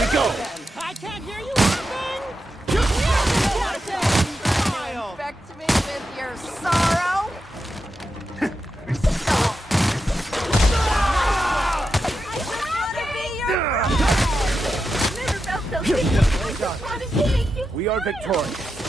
we go! I can't hear you laughing! Infect me with your sorrow? I just want to be your friend! Never felt so good. I just want to see you. We are victorious.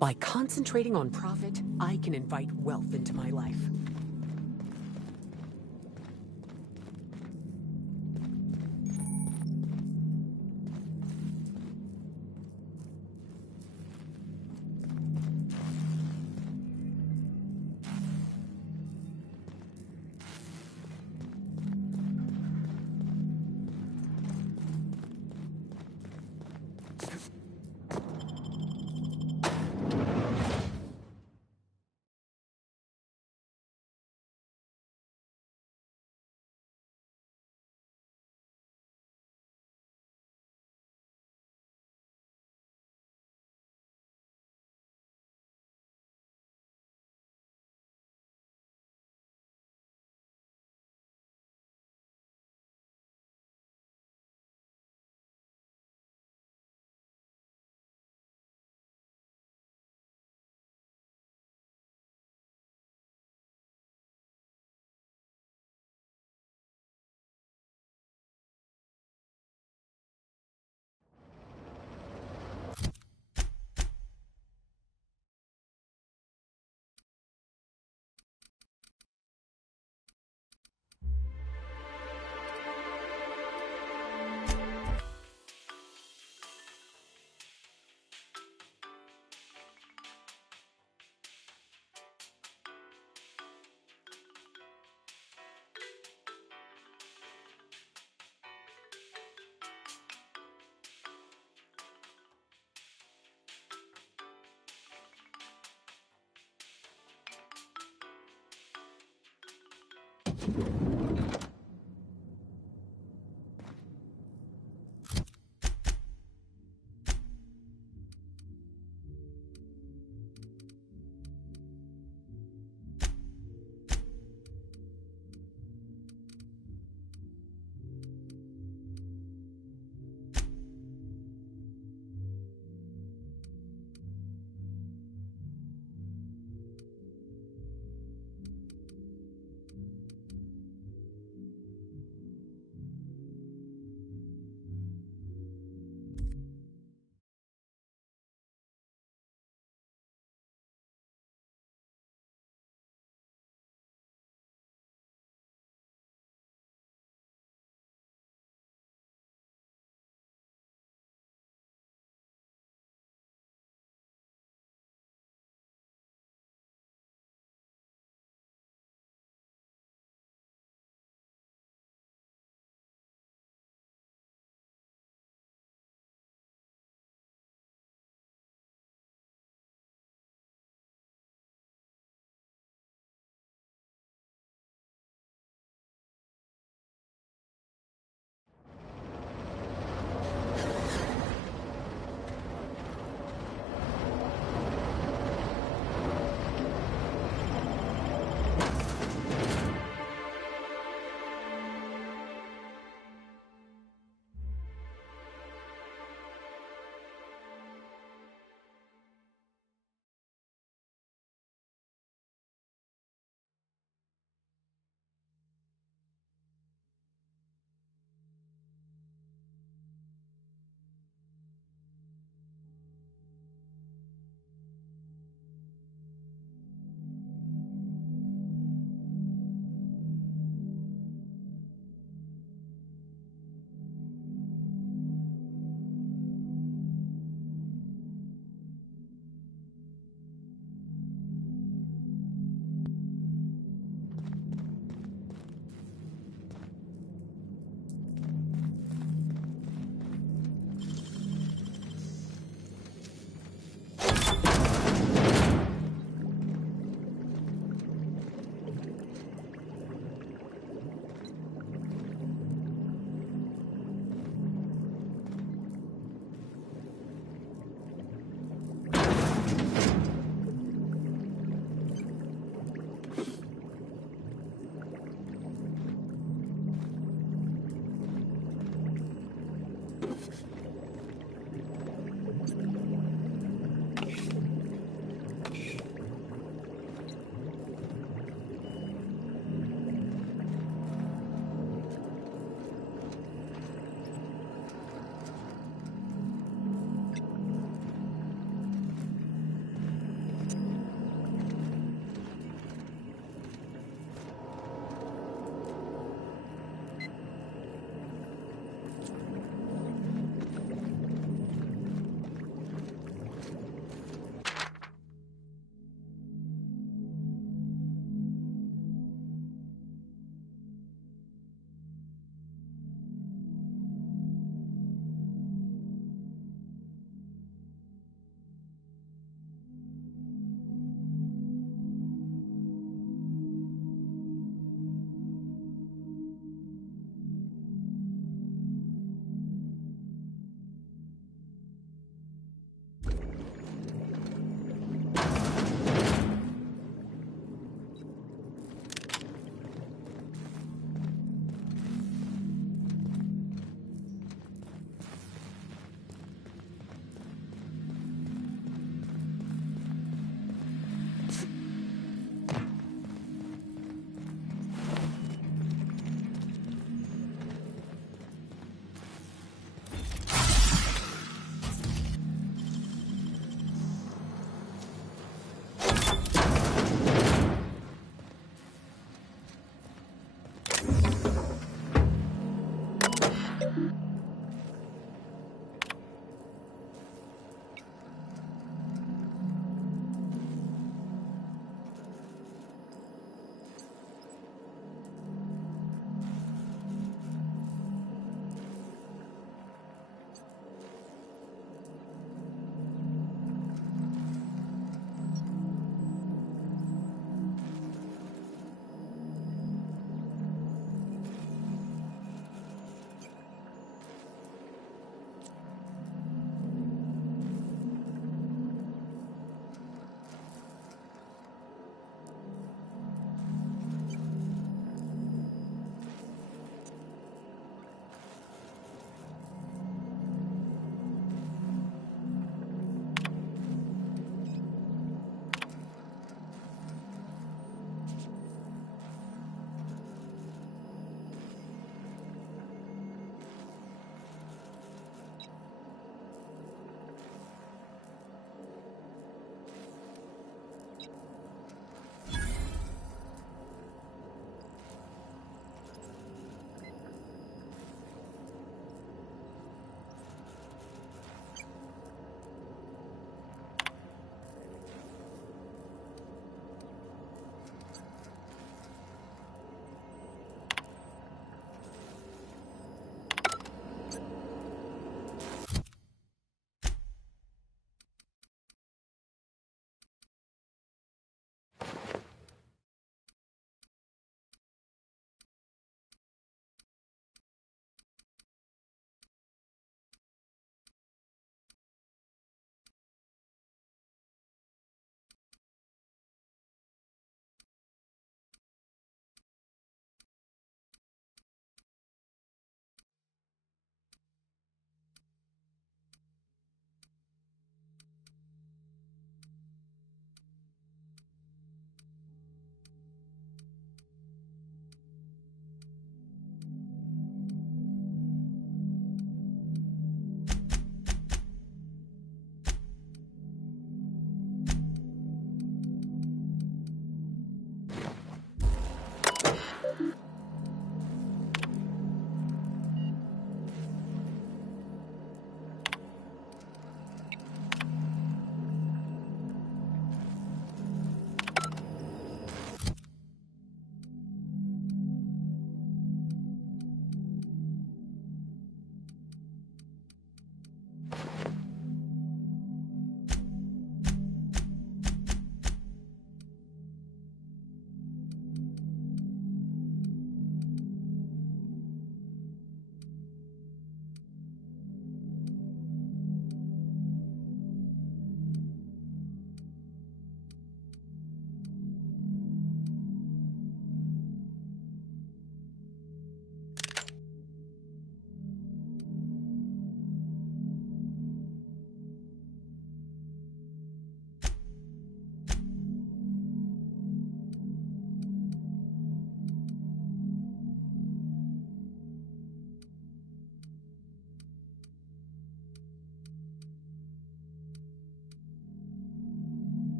By concentrating on profit, I can invite wealth into my life.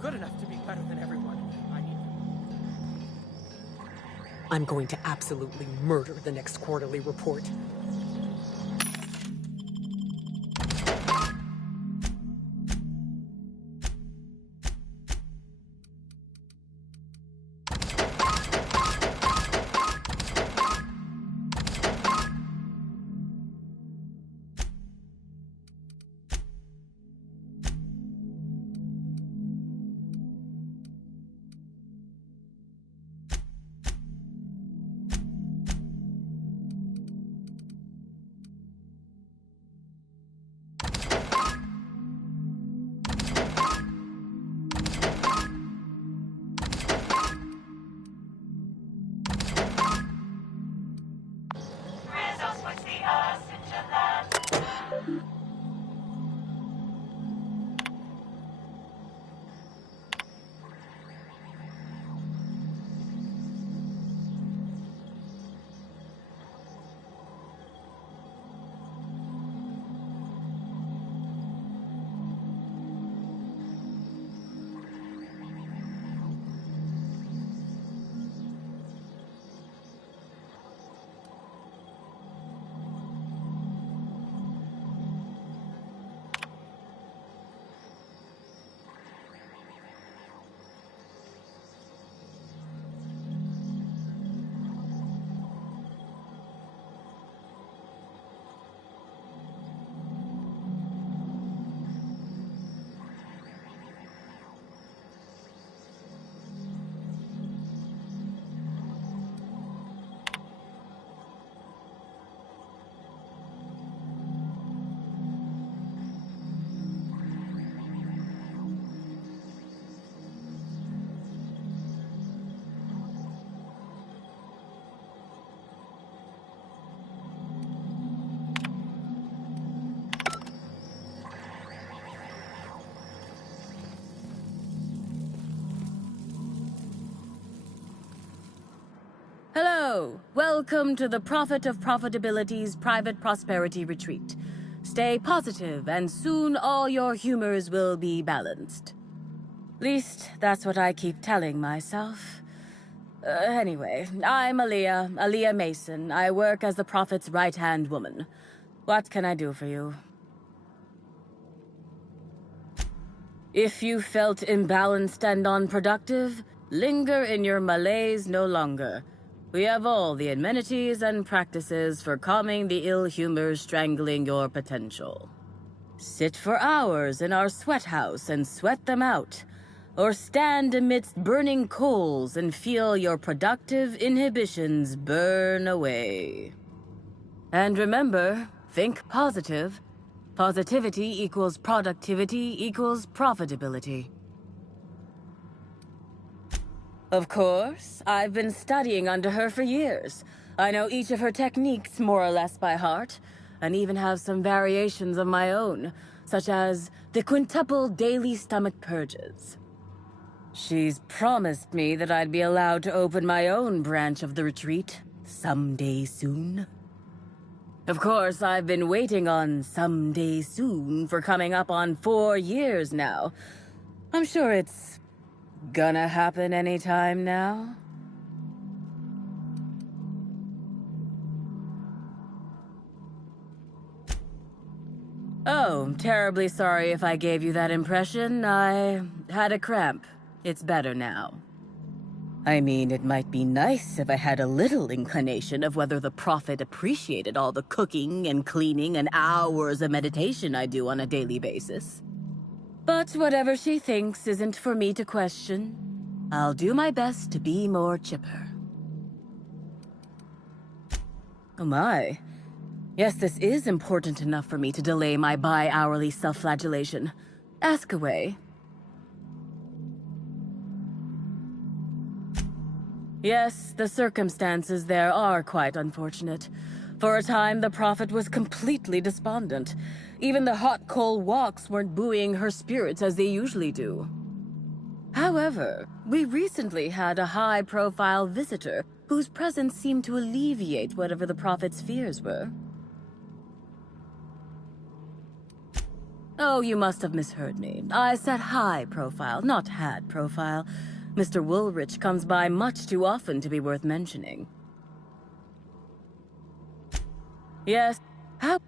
good enough to be better than everyone. I need... I'm going to absolutely murder the next quarterly report. Hello, welcome to the Prophet of Profitability's Private Prosperity Retreat. Stay positive, and soon all your humors will be balanced. Least, that's what I keep telling myself. Anyway, I'm Aaliyah Mason. I work as the Prophet's right-hand woman. What can I do for you? If you felt imbalanced and unproductive, linger in your malaise no longer. We have all the amenities and practices for calming the ill humors strangling your potential. Sit for hours in our sweat house and sweat them out, or stand amidst burning coals and feel your productive inhibitions burn away. And remember, think positive. Positivity equals productivity equals profitability. Of course, I've been studying under her for years. I know each of her techniques more or less by heart, and even have some variations of my own, such as the quintuple daily stomach purges. She's promised me that I'd be allowed to open my own branch of the retreat someday soon. Of course, I've been waiting on someday soon for coming up on 4 years now. I'm sure it's gonna happen anytime now. Oh, terribly sorry if I gave you that impression. I had a cramp. It's better now. I mean, it might be nice if I had a little inclination of whether the Prophet appreciated all the cooking and cleaning and hours of meditation I do on a daily basis. But whatever she thinks isn't for me to question. I'll do my best to be more chipper. Oh my. Yes, this is important enough for me to delay my bi-hourly self-flagellation. Ask away. Yes, the circumstances there are quite unfortunate. For a time, the Prophet was completely despondent. Even the hot coal walks weren't buoying her spirits as they usually do. However, we recently had a high-profile visitor whose presence seemed to alleviate whatever the Prophet's fears were. No, you must have misheard me. I said high profile, not had profile. Mr. Woolrich comes by much too often to be worth mentioning. Yes, how?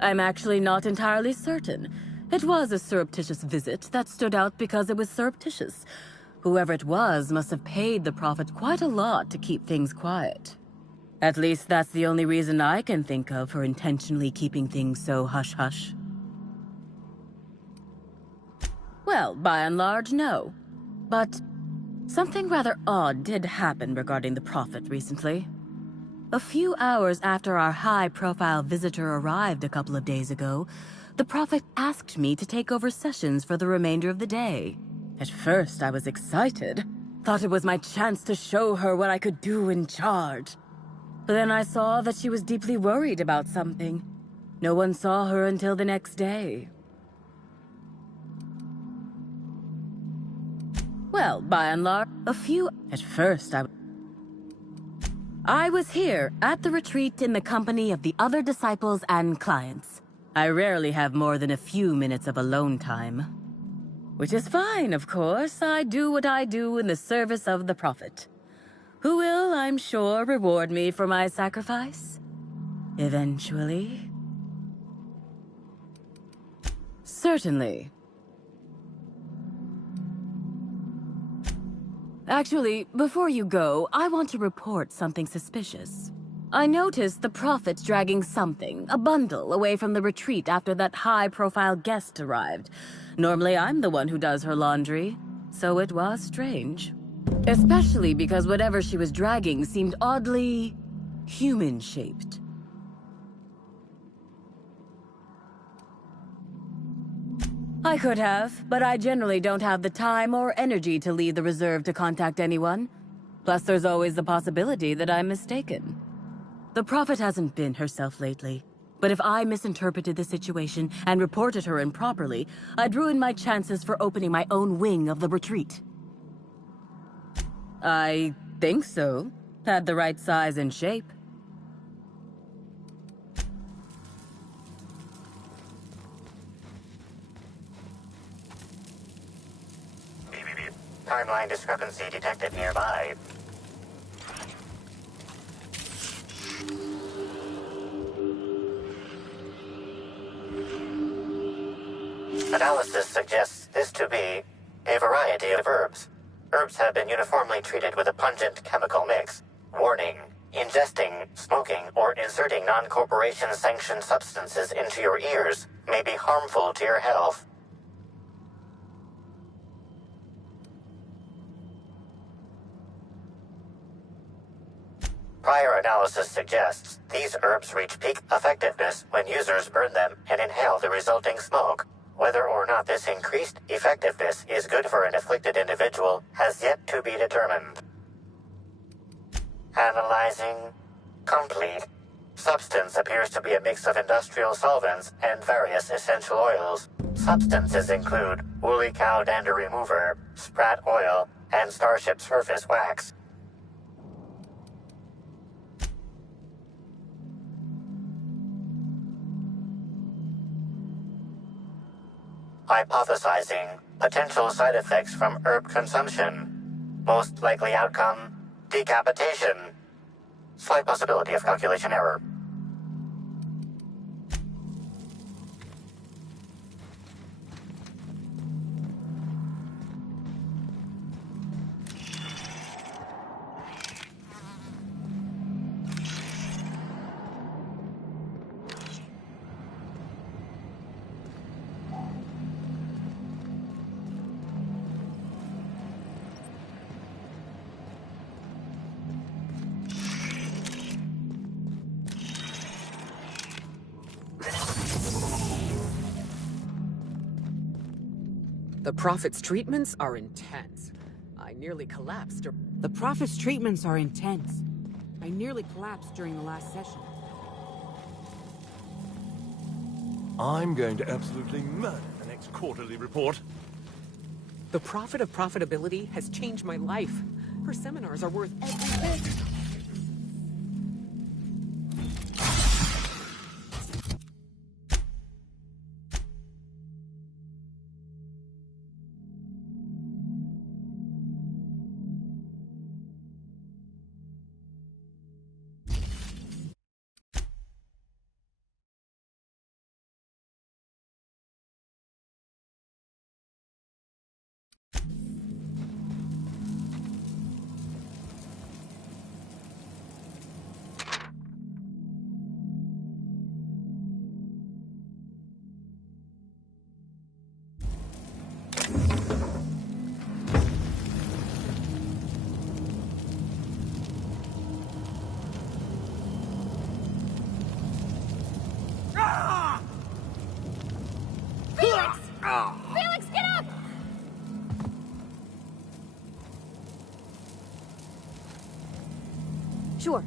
I'm actually not entirely certain. It was a surreptitious visit that stood out because it was surreptitious. Whoever it was must have paid the prophet quite a lot to keep things quiet. At least that's the only reason I can think of for intentionally keeping things so hush-hush. Well, by and large, no. But something rather odd did happen regarding the prophet recently. A few hours after our high-profile visitor arrived a couple of days ago, the prophet asked me to take over sessions for the remainder of the day. At first, I was excited. Thought it was my chance to show her what I could do in charge. But then I saw that she was deeply worried about something. No one saw her until the next day. Well, by and large, At first, I was here at the retreat in the company of the other disciples and clients. I rarely have more than a few minutes of alone time. Which is fine, of course. I do what I do in the service of the prophet, who will, I'm sure, reward me for my sacrifice. Eventually. Certainly. Actually, before you go, I want to report something suspicious. I noticed the prophet dragging something, a bundle, away from the retreat after that high-profile guest arrived. Normally, I'm the one who does her laundry, so it was strange. Especially because whatever she was dragging seemed oddly human-shaped. I could have, but I generally don't have the time or energy to leave the reserve to contact anyone. Plus, there's always the possibility that I'm mistaken. The prophet hasn't been herself lately, but if I misinterpreted the situation and reported her improperly, I'd ruin my chances for opening my own wing of the retreat. I think so. Had the right size and shape. Timeline discrepancy detected nearby. Analysis suggests this to be a variety of herbs. Herbs have been uniformly treated with a pungent chemical mix. Warning: ingesting, smoking, or inserting non-corporation sanctioned substances into your ears may be harmful to your health. Prior analysis suggests these herbs reach peak effectiveness when users burn them and inhale the resulting smoke. Whether or not this increased effectiveness is good for an afflicted individual has yet to be determined. Analyzing. Complete. Substance appears to be a mix of industrial solvents and various essential oils. Substances include woolly cow dander remover, sprat oil, and starship surface wax. Hypothesizing potential side effects from herb consumption. Most likely outcome, decapitation. Slight possibility of calculation error. The prophet's treatments are intense. I nearly collapsed. The prophet's treatments are intense. I nearly collapsed during the last session. I'm going to absolutely murder the next quarterly report. The prophet of profitability has changed my life. Her seminars are worth every bit. Sure.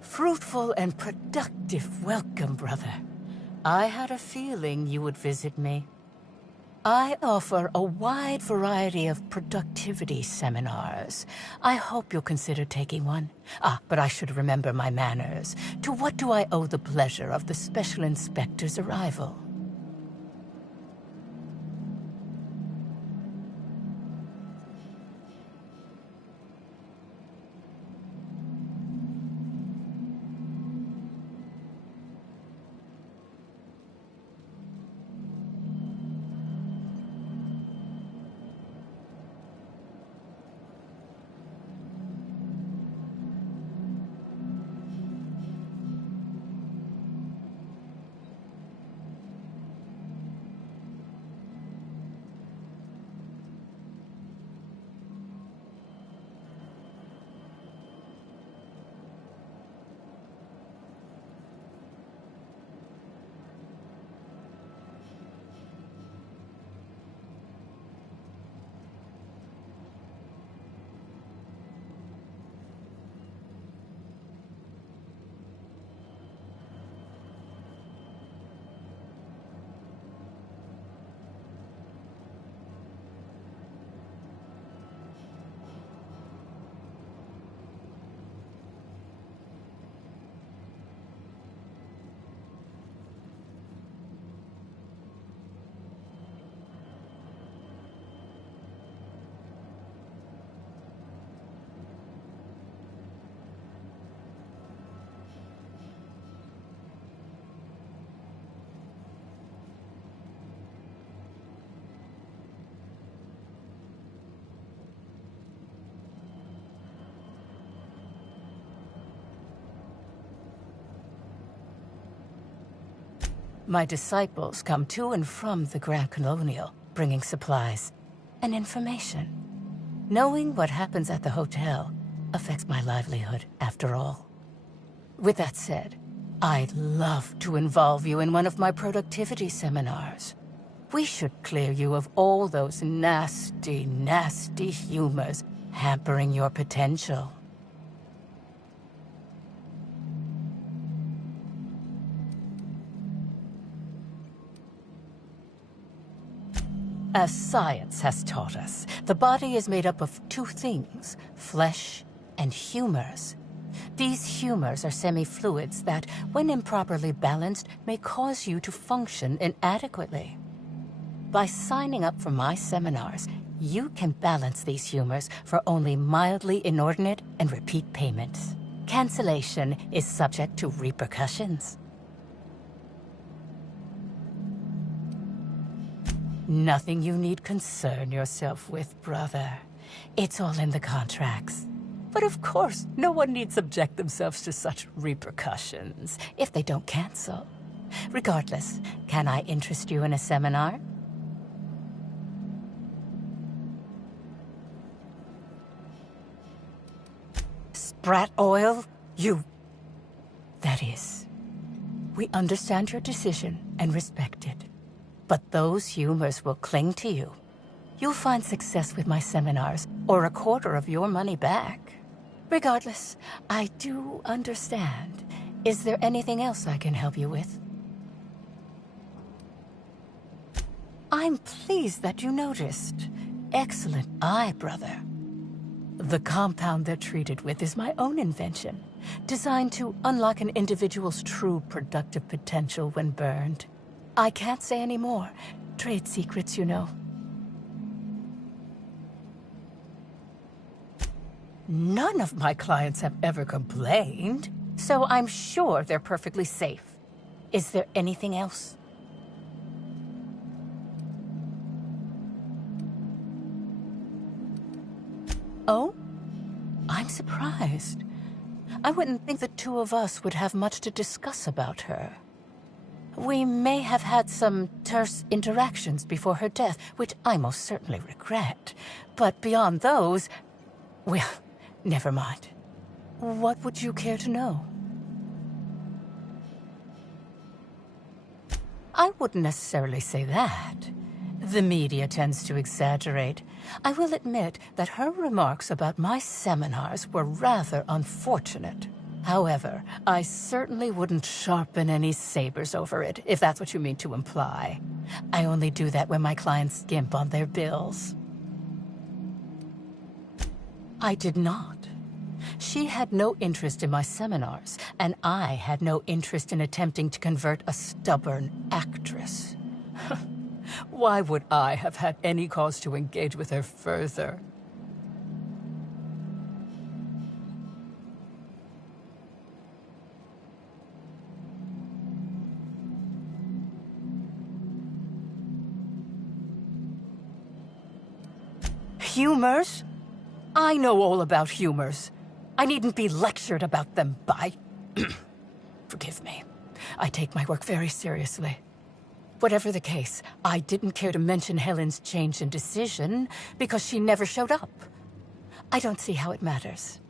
Fruitful and productive welcome, brother. I had a feeling you would visit me. I offer a wide variety of productivity seminars. I hope you'll consider taking one. But I should remember my manners. To what do I owe the pleasure of the Special Inspector's arrival? My disciples come to and from the Grand Colonial, bringing supplies and information. Knowing what happens at the hotel affects my livelihood, after all. With that said, I'd love to involve you in one of my productivity seminars. We should clear you of all those nasty, nasty humors hampering your potential. As science has taught us, the body is made up of two things, flesh and humors. These humors are semi-fluids that, when improperly balanced, may cause you to function inadequately. By signing up for my seminars, you can balance these humors for only mildly inordinate and repeat payments. Cancellation is subject to repercussions. Nothing you need concern yourself with, brother. It's all in the contracts. But of course, no one need subject themselves to such repercussions if they don't cancel. Regardless, can I interest you in a seminar? Sprat oil? You... That is. We understand your decision and respect it. But those humors will cling to you. You'll find success with my seminars, or a quarter of your money back. Regardless, I do understand. Is there anything else I can help you with? I'm pleased that you noticed. Excellent eye, brother. The compound they're treated with is my own invention, designed to unlock an individual's true productive potential when burned. I can't say any more. Trade secrets, you know. None of my clients have ever complained, so I'm sure they're perfectly safe. Is there anything else? Oh? I'm surprised. I wouldn't think the two of us would have much to discuss about her. We may have had some terse interactions before her death, which I most certainly regret. But beyond those, well, never mind. What would you care to know? I wouldn't necessarily say that. The media tends to exaggerate. I will admit that her remarks about my seminars were rather unfortunate. However, I certainly wouldn't sharpen any sabers over it, if that's what you mean to imply. I only do that when my clients skimp on their bills. I did not. She had no interest in my seminars, and I had no interest in attempting to convert a stubborn actress. Why would I have had any cause to engage with her further? Humors? I know all about humors. I needn't be lectured about them by... Forgive me. I take my work very seriously. Whatever the case, I didn't care to mention Helen's change in decision because she never showed up. I don't see how it matters.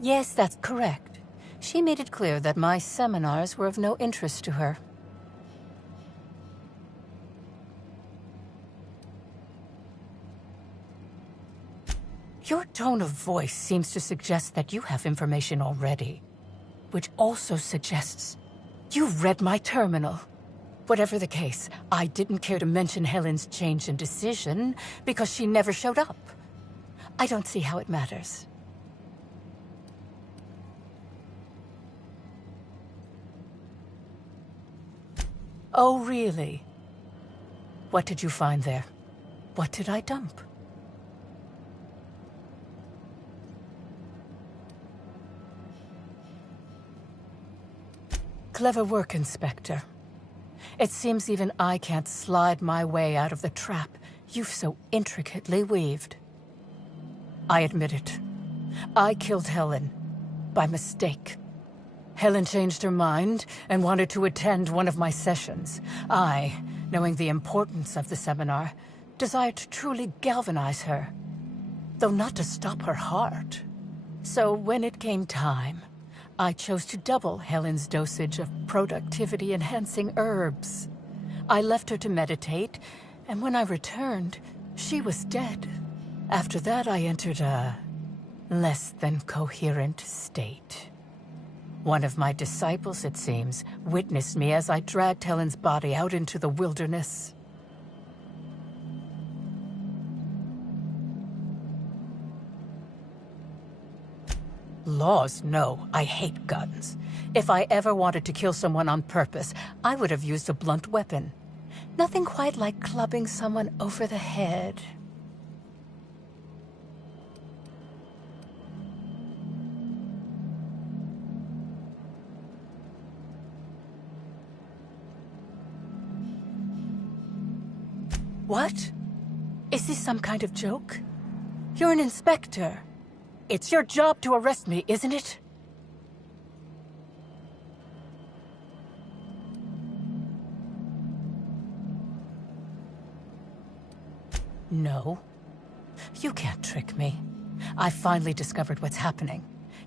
Yes, that's correct. She made it clear that my seminars were of no interest to her. Your tone of voice seems to suggest that you have information already, which also suggests you've read my terminal. Whatever the case, I didn't care to mention Helen's change in decision because she never showed up. I don't see how it matters. Oh, really? What did you find there? What did I dump? Clever work, Inspector. It seems even I can't slide my way out of the trap you've so intricately weaved. I admit it. I killed Helen. By mistake. Helen changed her mind and wanted to attend one of my sessions. I, knowing the importance of the seminar, desired to truly galvanize her, though not to stop her heart. So when it came time, I chose to double Helen's dosage of productivity-enhancing herbs. I left her to meditate, and when I returned, she was dead. After that, I entered a less than coherent state. One of my disciples, it seems, witnessed me as I dragged Helen's body out into the wilderness. Laws, no. I hate guns. If I ever wanted to kill someone on purpose, I would have used a blunt weapon. Nothing quite like clubbing someone over the head. What? Is this some kind of joke? You're an inspector. It's your job to arrest me, isn't it? No. You can't trick me. I finally discovered what's happening.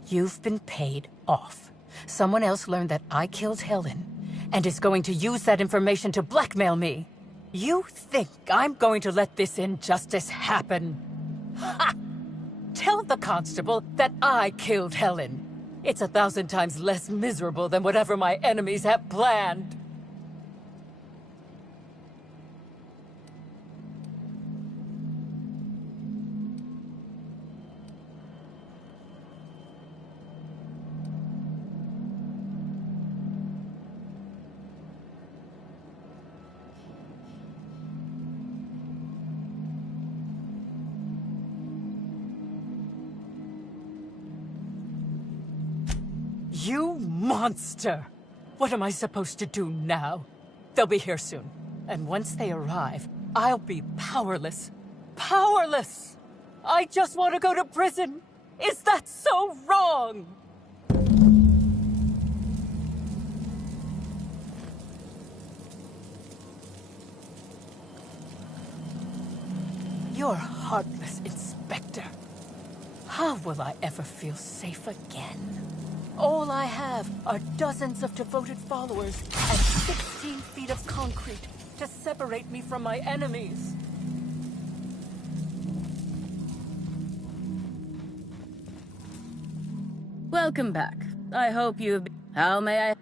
You've been paid off. Someone else learned that I killed Helen, and is going to use that information to blackmail me. You think I'm going to let this injustice happen? Ha! Tell the constable that I killed Helen. It's 1,000 times less miserable than whatever my enemies have planned. You monster! What am I supposed to do now? They'll be here soon. And once they arrive, I'll be powerless. Powerless! I just want to go to prison! Is that so wrong? You're heartless, Inspector. How will I ever feel safe again? All I have are dozens of devoted followers and 16 feet of concrete to separate me from my enemies. Welcome back. I hope you've... How may I...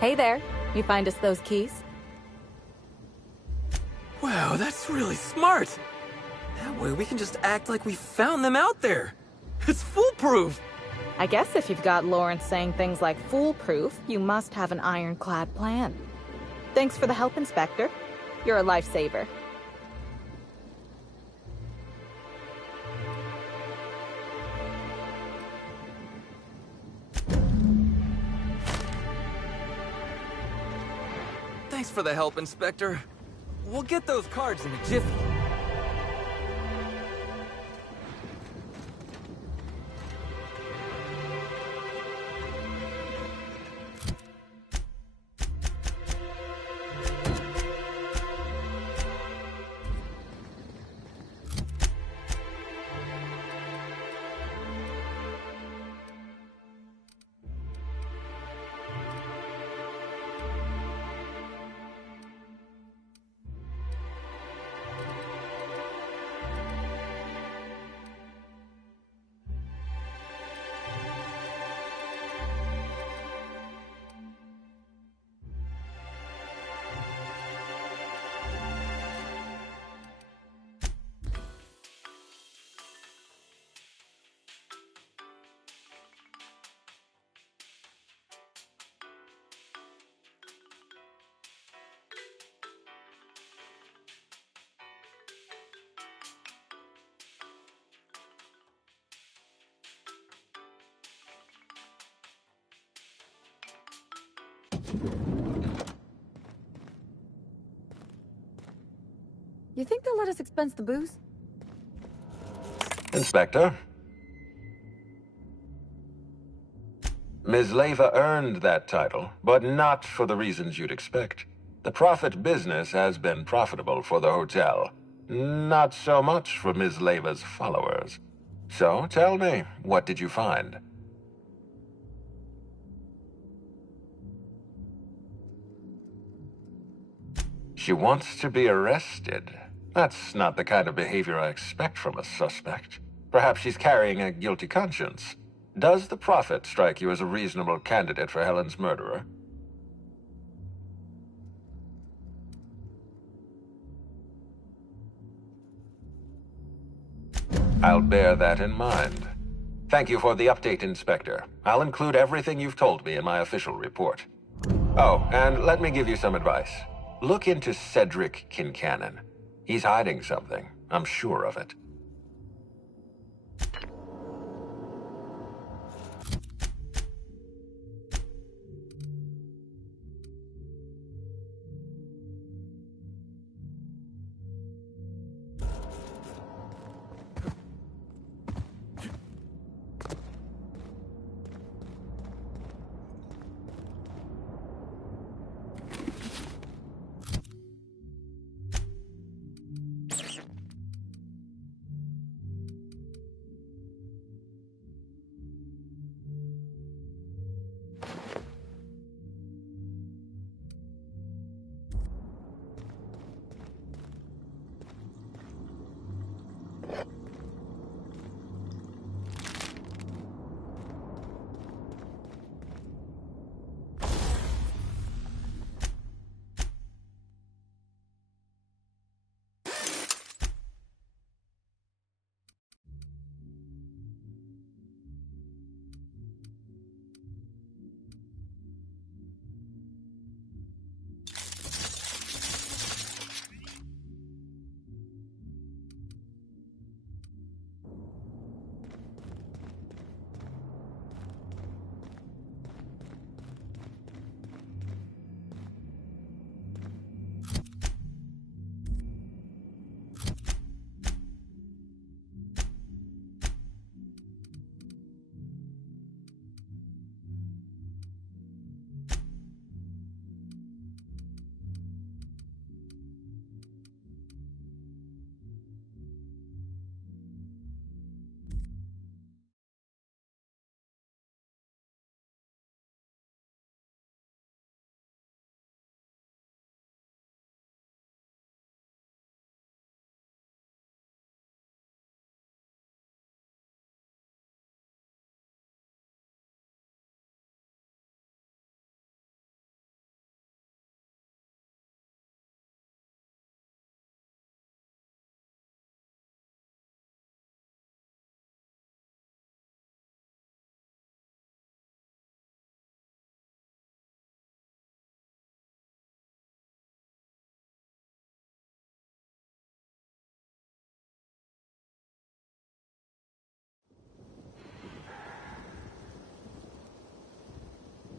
Hey there. You find us those keys? Wow, that's really smart! That way we can just act like we found them out there! It's foolproof! I guess if you've got Lawrence saying things like foolproof, you must have an ironclad plan. Thanks for the help, Inspector. You're a lifesaver. Thanks for the help, Inspector. We'll get those cards in a jiffy. You think they'll let us expense the booze? Inspector? Ms. Leyva earned that title, but not for the reasons you'd expect. The profit business has been profitable for the hotel, Not so much for Ms. Leva's followers. So, tell me, what did you find? She wants to be arrested. That's not the kind of behavior I expect from a suspect. Perhaps she's carrying a guilty conscience. Does the Prophet strike you as a reasonable candidate for Helen's murderer? I'll bear that in mind. Thank you for the update, Inspector. I'll include everything you've told me in my official report. Oh, and let me give you some advice. Look into Cedric Kincannon. He's hiding something. I'm sure of it.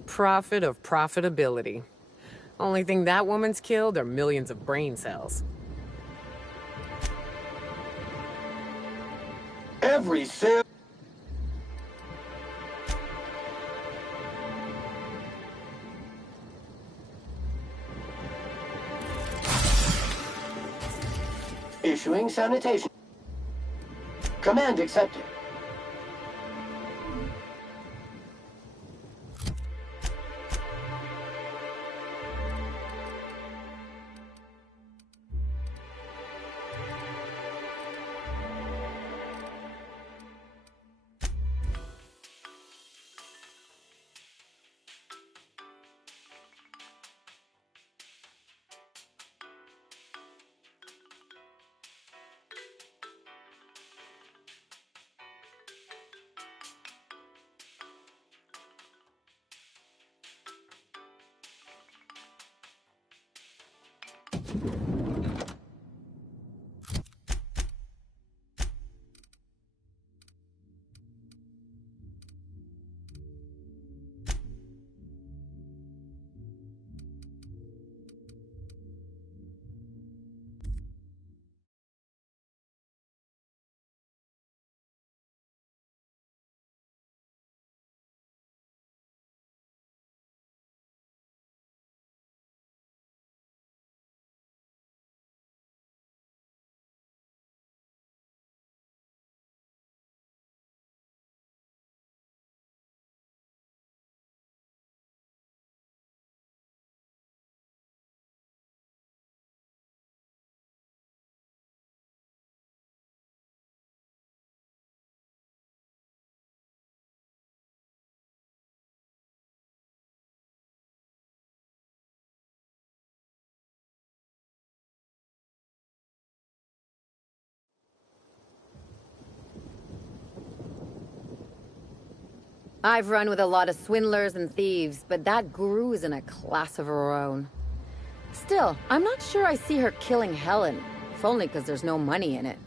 Profit of profitability. Only thing that woman's killed are millions of brain cells. Every cell. Issuing sanitation. Command accepted. I've run with a lot of swindlers and thieves, but that guru's in a class of her own. Still, I'm not sure I see her killing Helen, if only because there's no money in it.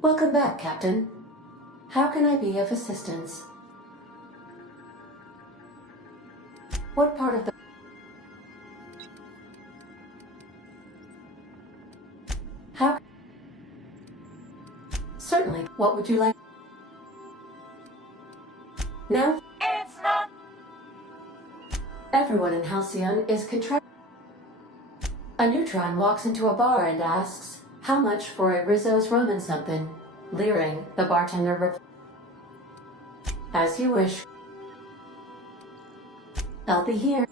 Welcome back, Captain. How can I be of assistance? What part of the... How... Certainly. What would you like? No? It's not... Everyone in Halcyon is A neutron walks into a bar and asks, how much for a Rizzo's rum and something? Leering, the bartender replies, as you wish. I'll be here.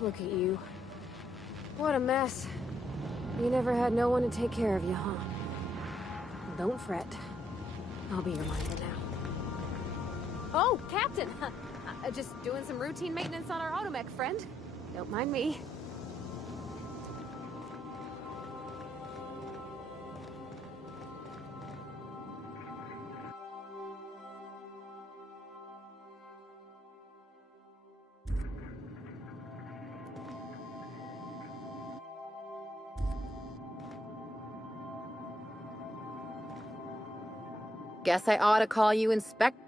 Look at you. What a mess. You never had no one to take care of you, huh? Don't fret. I'll be your minder now. Oh, Captain! Just doing some routine maintenance on our automech, friend. Don't mind me. Guess I ought to call you Inspector.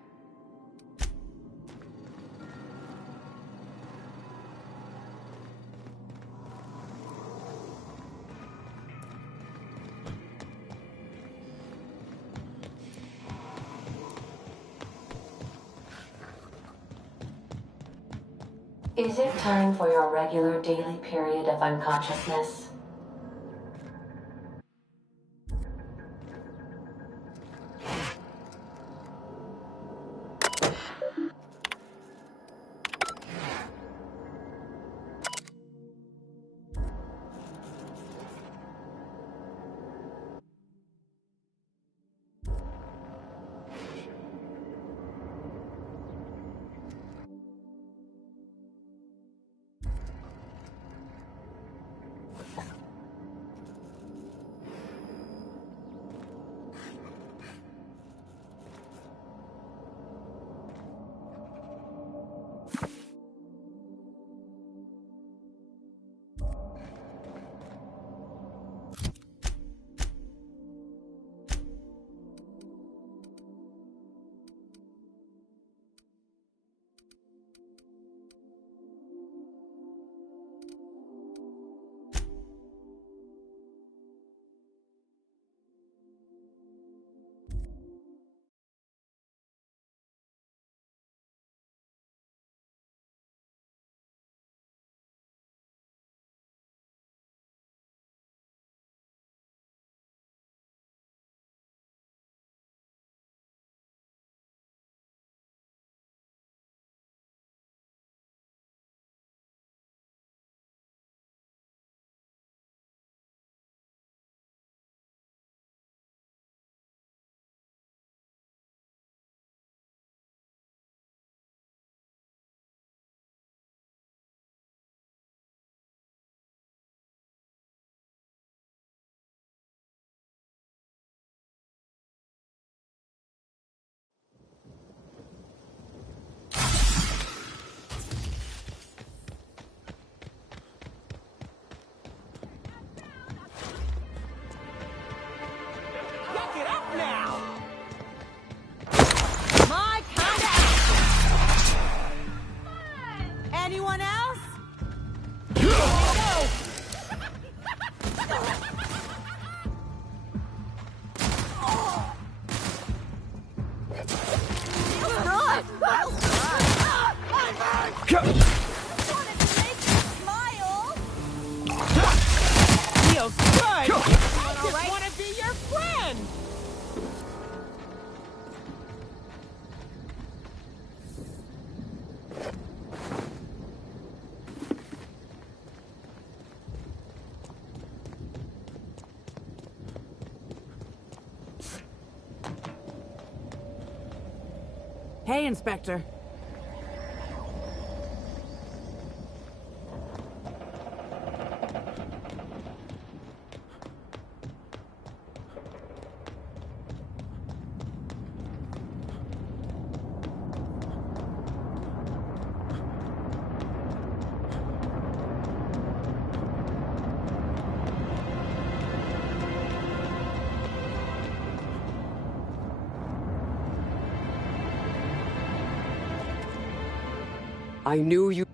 Is it time for your regular daily period of unconsciousness? Anyone else? Feels good! I just want to be your friend! Hey, Inspector. I knew you.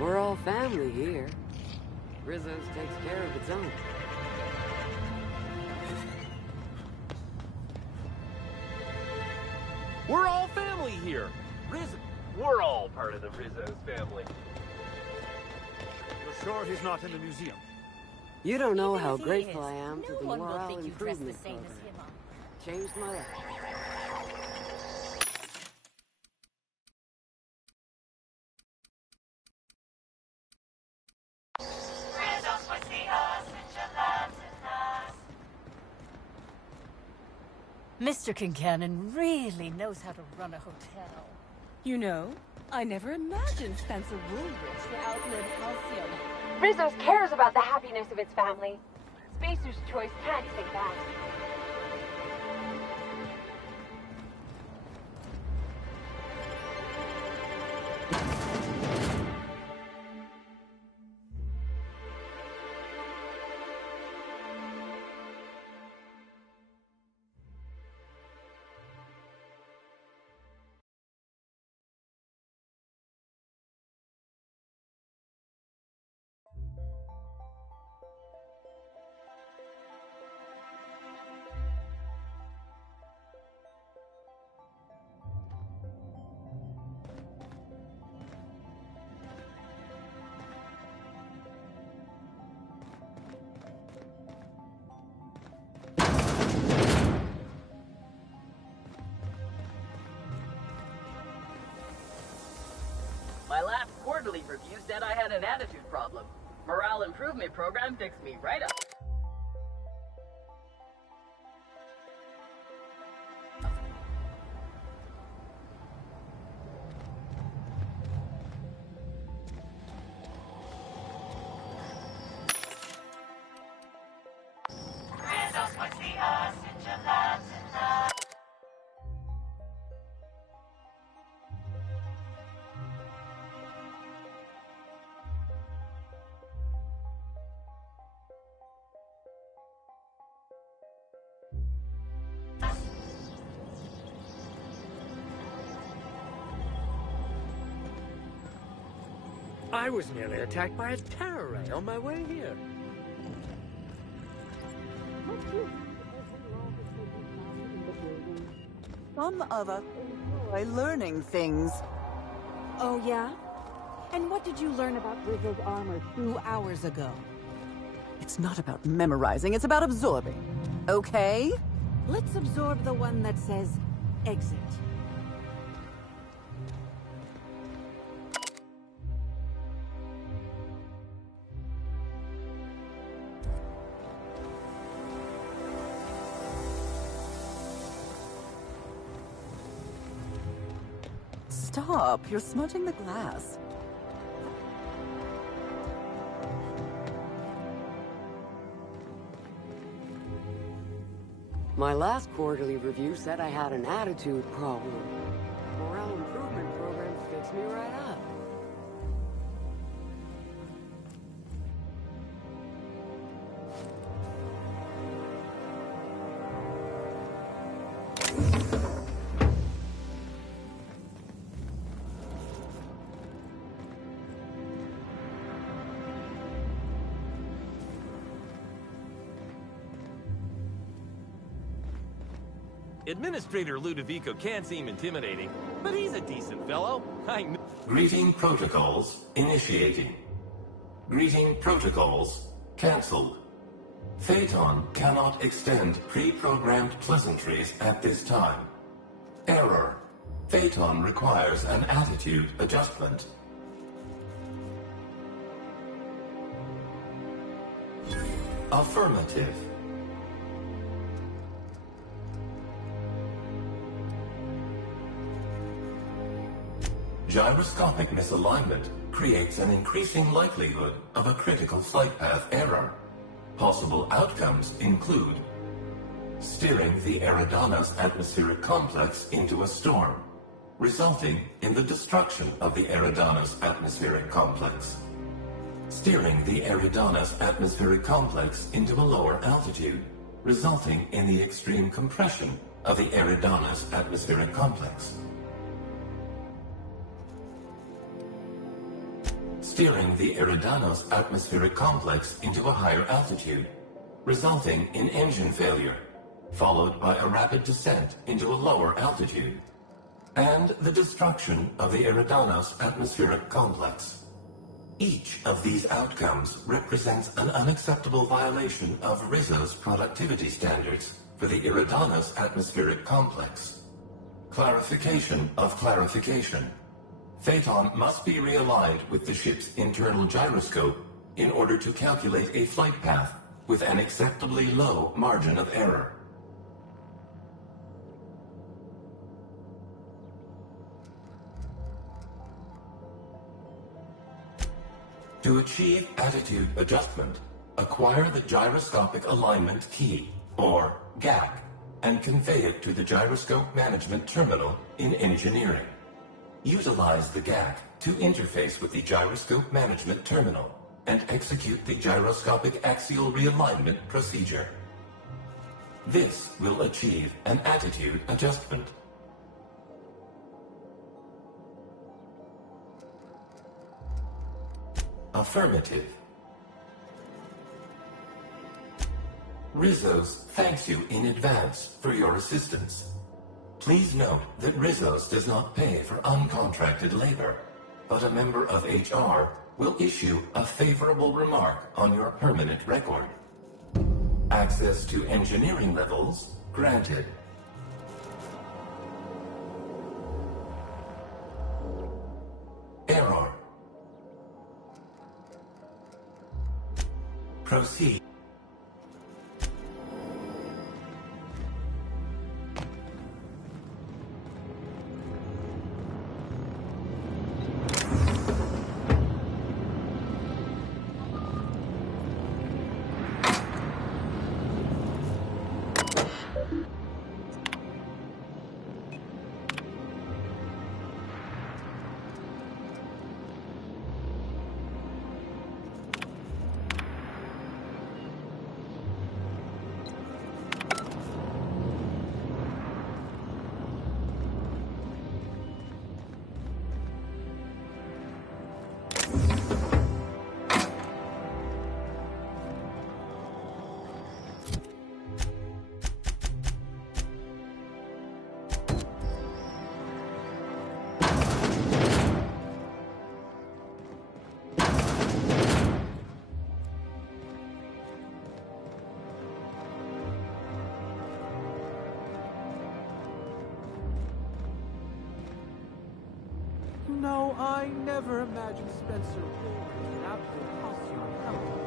We're all family here. Rizzo's takes care of its own. We're all family here. We're all part of the Rizzo's family. You're sure he's not in the museum? You don't know how he grateful is, I am to no the one will morale think you dress the improvement same program. as him. Changed my life. Mr. Kincannon really knows how to run a hotel. You know, I never imagined Spencer Woolrich would outlive Halcyon. Rizzo's cares about the happiness of its family. Spacer's Choice can't say that. My last quarterly review said I had an attitude problem. Morale improvement program fixed me right up. I was nearly attacked by a terror ray on my way here. Some of us enjoy learning things. Oh, yeah? And what did you learn about Rizzo's armor 2 hours ago? It's not about memorizing, it's about absorbing. Okay? Let's absorb the one that says exit. Stop, you're smudging the glass. My last quarterly review said I had an attitude problem. Morale improvement program fixed me right up. Administrator Ludovico can seem intimidating, but he's a decent fellow. Greeting protocols initiating. Greeting protocols cancelled. Phaeton cannot extend pre-programmed pleasantries at this time. Error. Phaeton requires an attitude adjustment. Affirmative. Gyroscopic misalignment creates an increasing likelihood of a critical flight path error. Possible outcomes include steering the Eridana's atmospheric complex into a storm, resulting in the destruction of the Eridana's atmospheric complex. Steering the Eridana's atmospheric complex into a lower altitude, resulting in the extreme compression of the Eridana's atmospheric complex. Steering the Eridano's atmospheric complex into a higher altitude, resulting in engine failure, followed by a rapid descent into a lower altitude. and the destruction of the Eridano's atmospheric complex. Each of these outcomes represents an unacceptable violation of Rizzo's productivity standards for the Eridano's atmospheric complex. Clarification of clarification. Phaeton must be realigned with the ship's internal gyroscope in order to calculate a flight path with an acceptably low margin of error. To achieve attitude adjustment, acquire the gyroscopic alignment key, or GAC, and convey it to the gyroscope management terminal in engineering. Utilize the GAC to interface with the gyroscope management terminal and execute the gyroscopic axial realignment procedure. This will achieve an attitude adjustment. Affirmative. Rizzo's thanks you in advance for your assistance. Please note that Rizzo's does not pay for uncontracted labor, but a member of HR will issue a favorable remark on your permanent record. Access to engineering levels granted. Error. Proceed. No, I never imagined Spencer Woolridge without your halcyon help.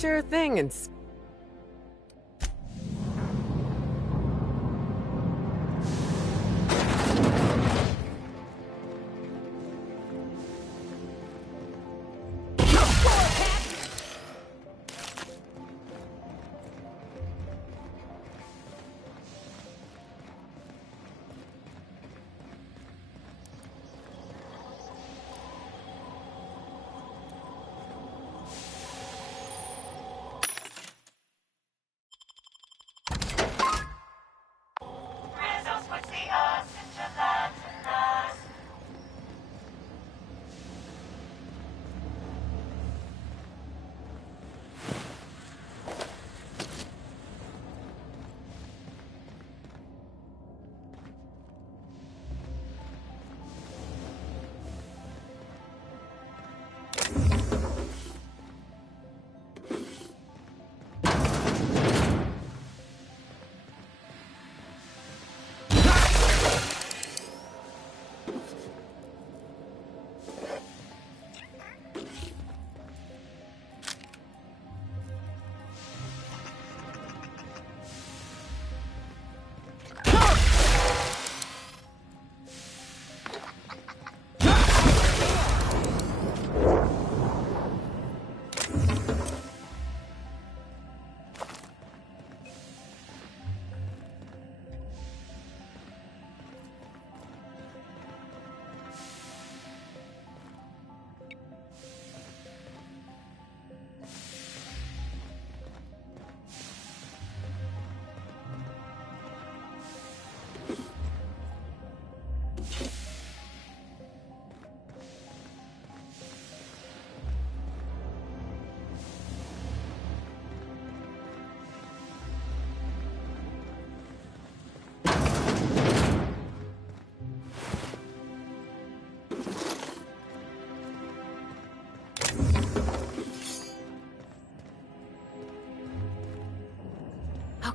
Sure thing, and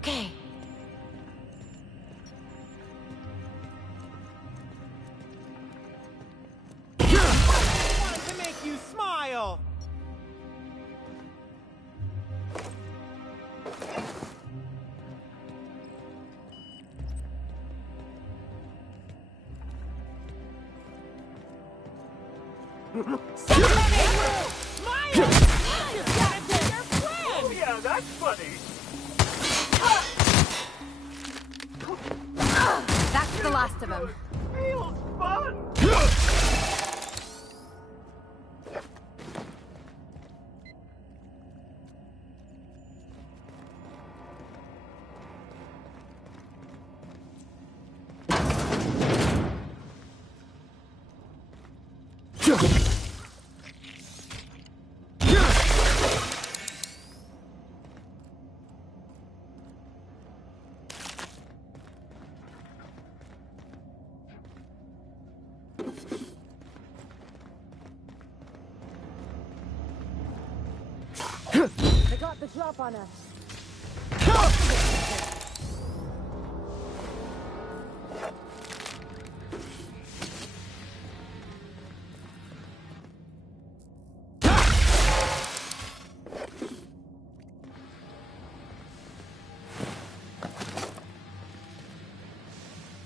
Okay. To make you smile! Oh yeah, that's funny. That's the last of them. Feels fun. They got the drop on us.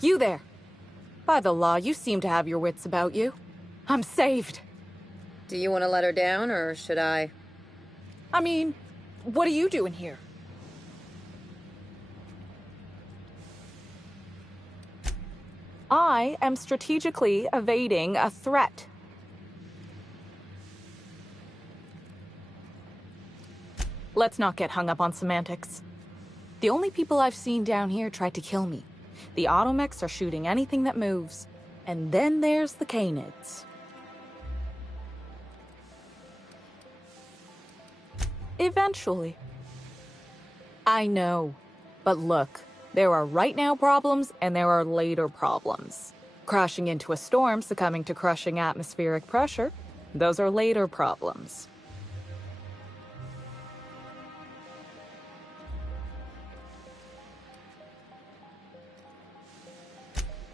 You there. By the law, you seem to have your wits about you. I'm saved. Do you want to let her down, or should I? I mean, what are you doing here? I am strategically evading a threat. Let's not get hung up on semantics. The only people I've seen down here tried to kill me. The automechs are shooting anything that moves. And then there's the canids. Eventually. I know. But look, there are right now problems and there are later problems. Crashing into a storm, succumbing to crushing atmospheric pressure, those are later problems.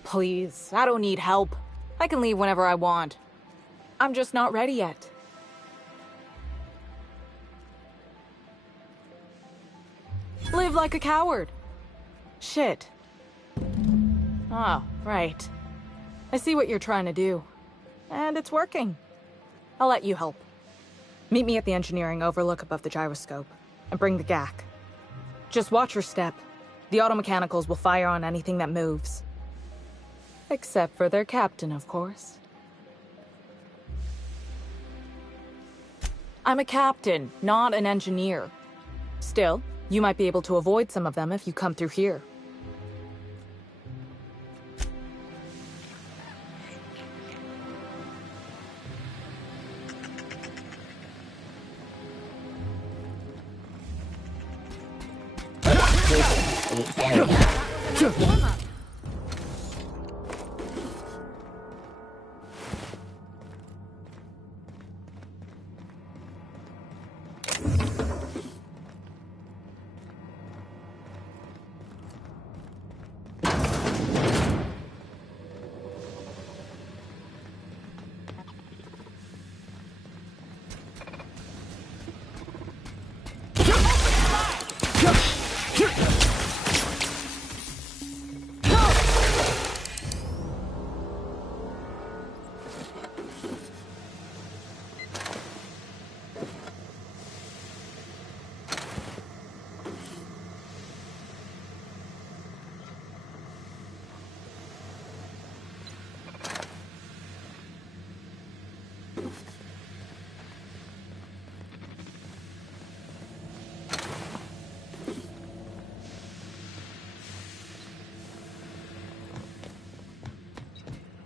Please, I don't need help. I can leave whenever I want. I'm just not ready yet. Live like a coward. Shit. Oh, right. I see what you're trying to do. And it's working. I'll let you help. Meet me at the engineering overlook above the gyroscope. And bring the GAC. Just watch your step. The automechanicals will fire on anything that moves. Except for their captain, of course. I'm a captain, not an engineer. Still, you might be able to avoid some of them if you come through here.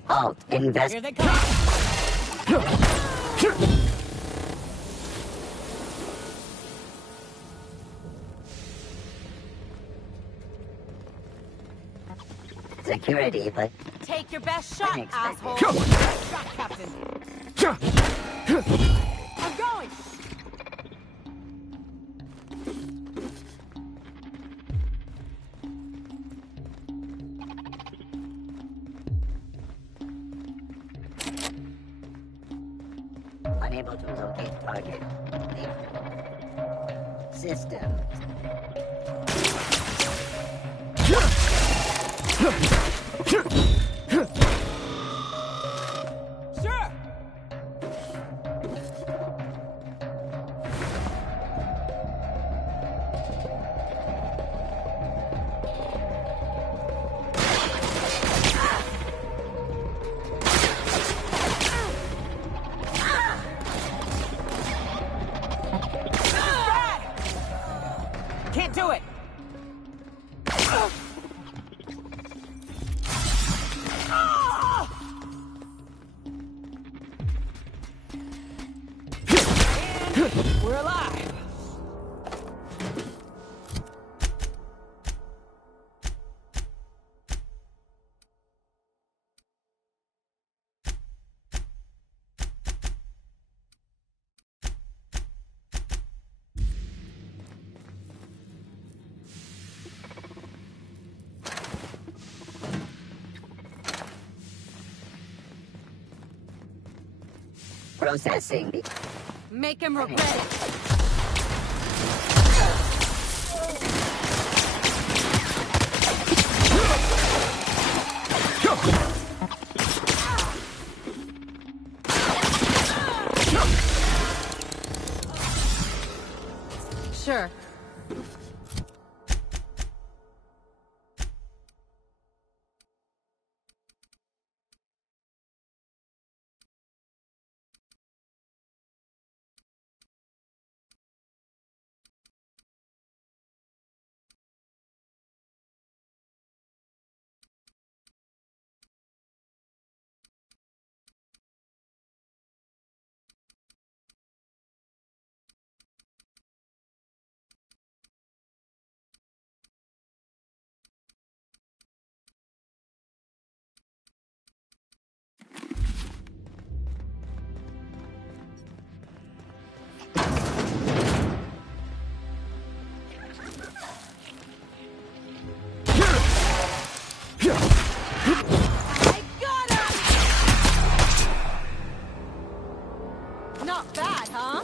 Halt, invest. Here they come. Security, but Take your best shot, Unexpected. asshole. Best shot, Captain. I'm going. Unable to locate target. System. Sure. Can't do it! And we're alive. Processing. Make him regret it. Sure. Not bad, huh?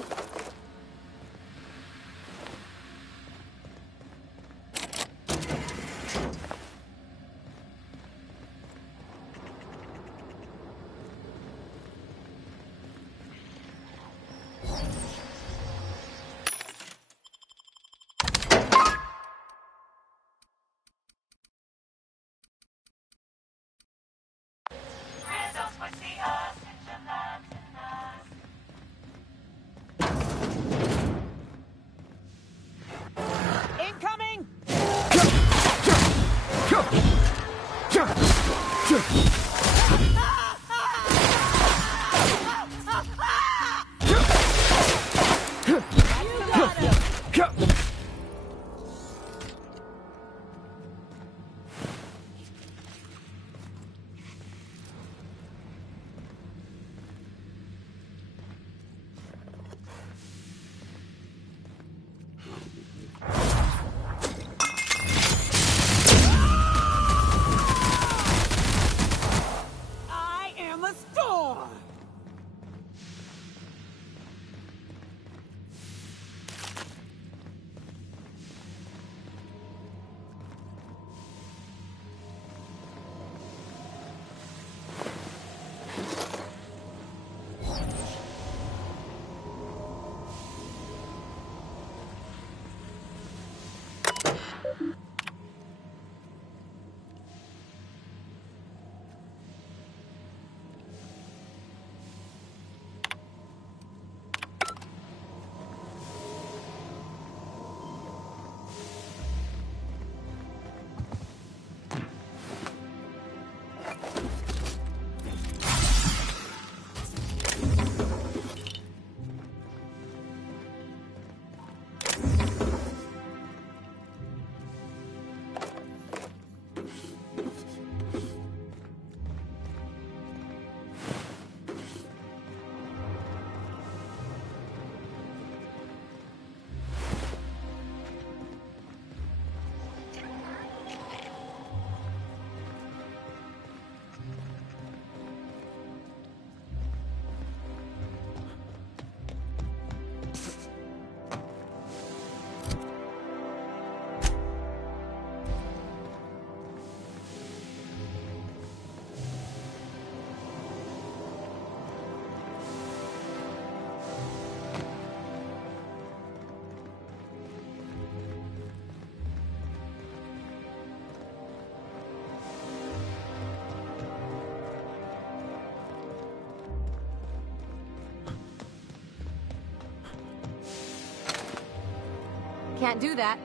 can't do that.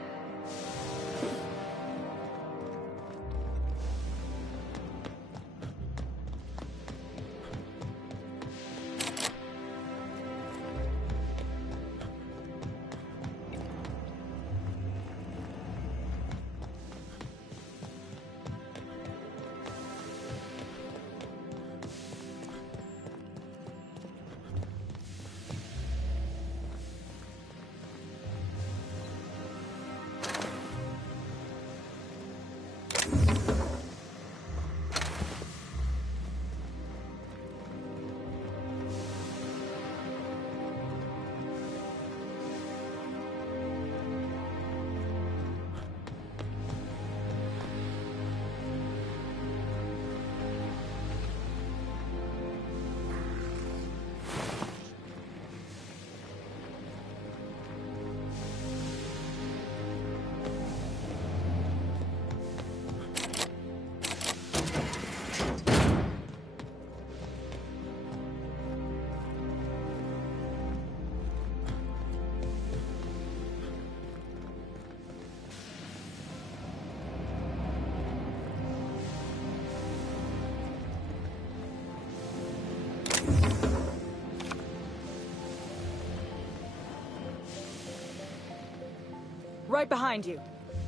Right behind you.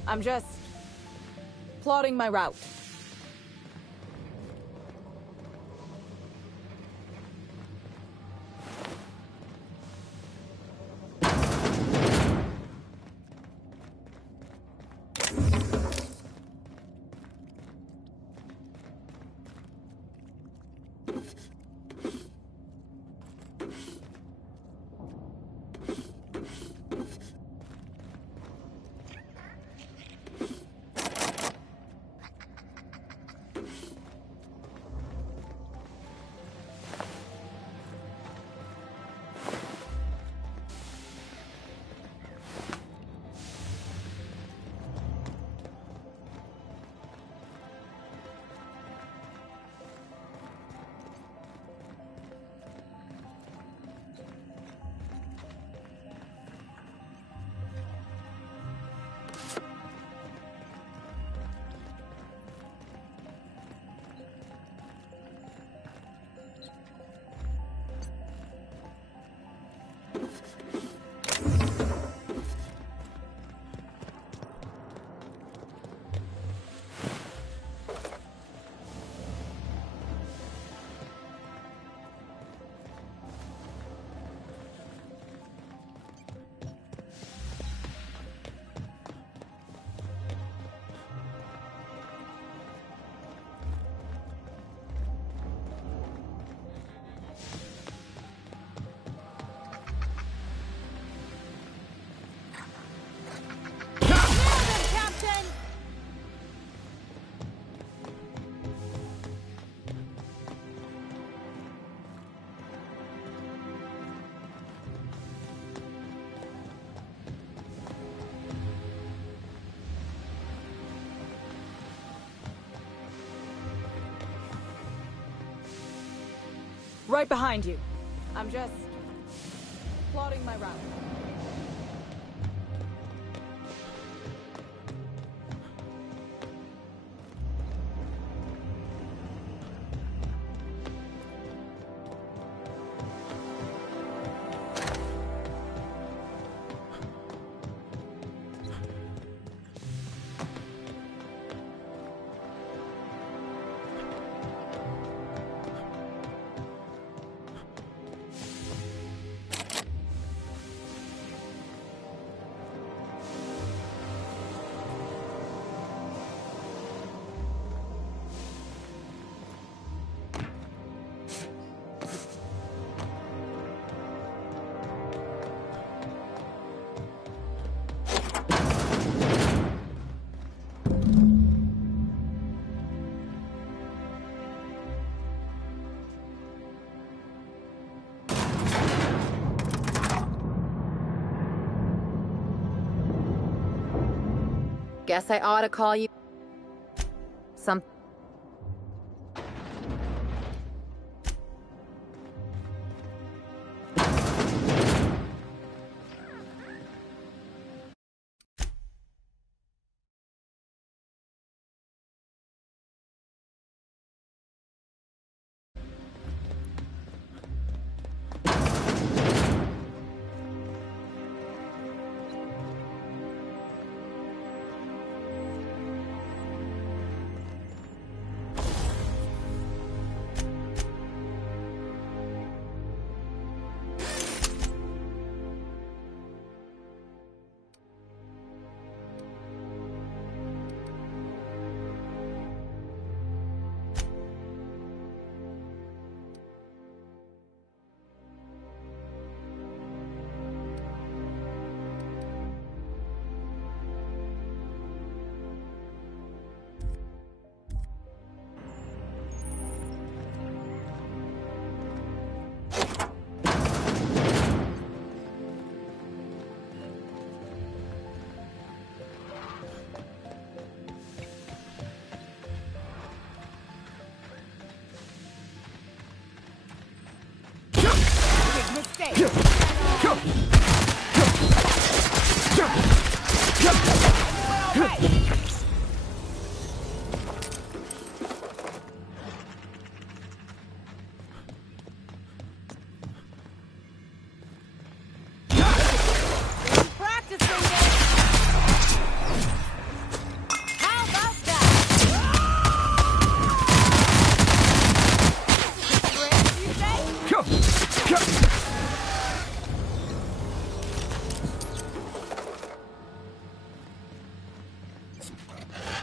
I'm just plotting my route. Right behind you. I'm just plotting my route. Guess I ought to call you some.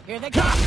Here they come.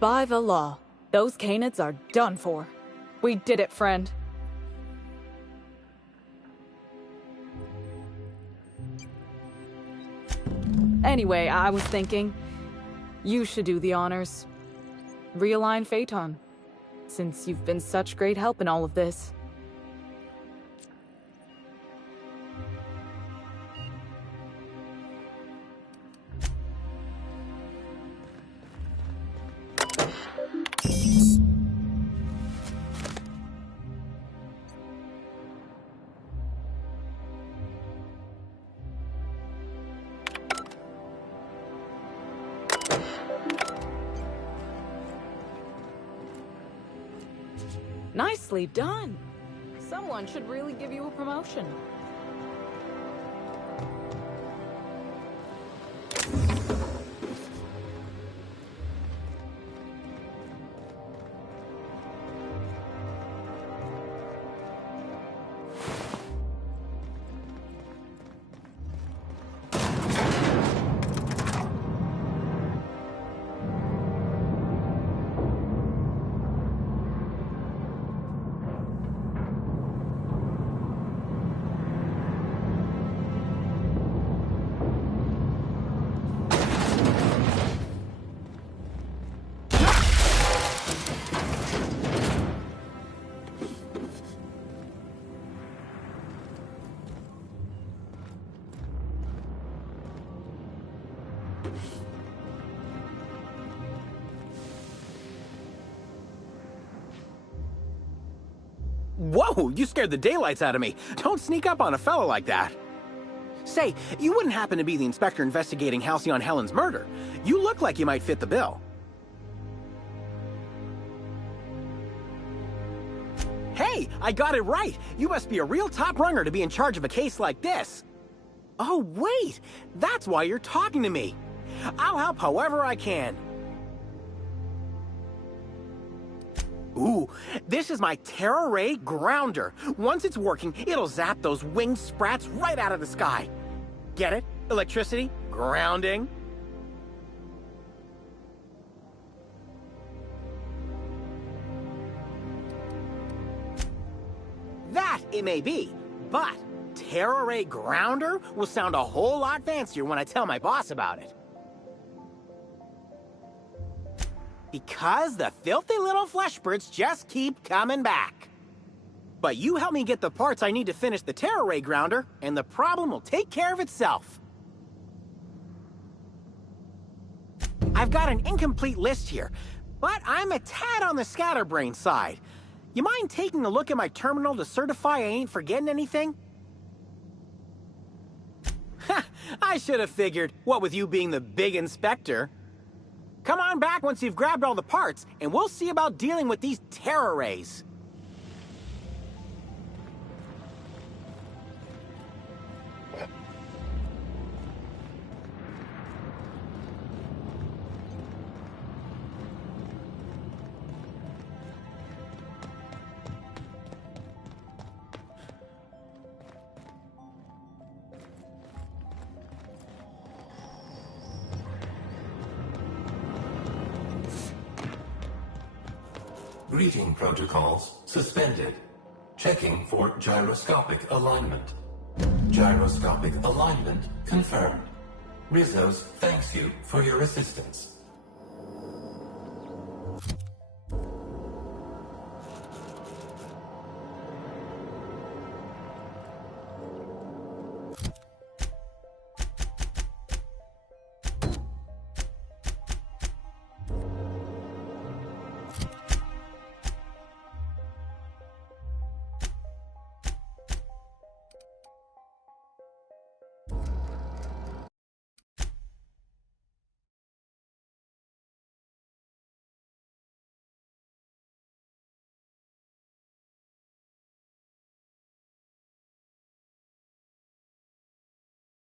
By the law, those Canids are done for. We did it, friend. Anyway, I was thinking, you should do the honors. Realign Phaeton, since you've been such great help in all of this. Nicely done. Someone should really give you a promotion. Whoa, you scared the daylights out of me. Don't sneak up on a fella like that. Say, you wouldn't happen to be the inspector investigating Halcyon Helen's murder. You look like you might fit the bill. Hey, I got it right. You must be a real top-runger to be in charge of a case like this. Oh, wait. That's why you're talking to me. I'll help however I can. Ooh, this is my Terra Ray Grounder. Once it's working, it'll zap those winged sprats right out of the sky. Get it? Electricity, grounding. That it may be, but Terror Ray Grounder will sound a whole lot fancier when I tell my boss about it. Because the filthy little fleshbirds just keep coming back. But you help me get the parts I need to finish the Terror Ray Grounder, and the problem will take care of itself. I've got an incomplete list here, but I'm a tad on the scatterbrain side. You mind taking a look at my terminal to certify I ain't forgetting anything? Ha! I should have figured, what with you being the big inspector. Come on back once you've grabbed all the parts, and we'll see about dealing with these terror rays. Greeting protocols suspended. Checking for gyroscopic alignment. Gyroscopic alignment confirmed. Rizzo's thanks you for your assistance.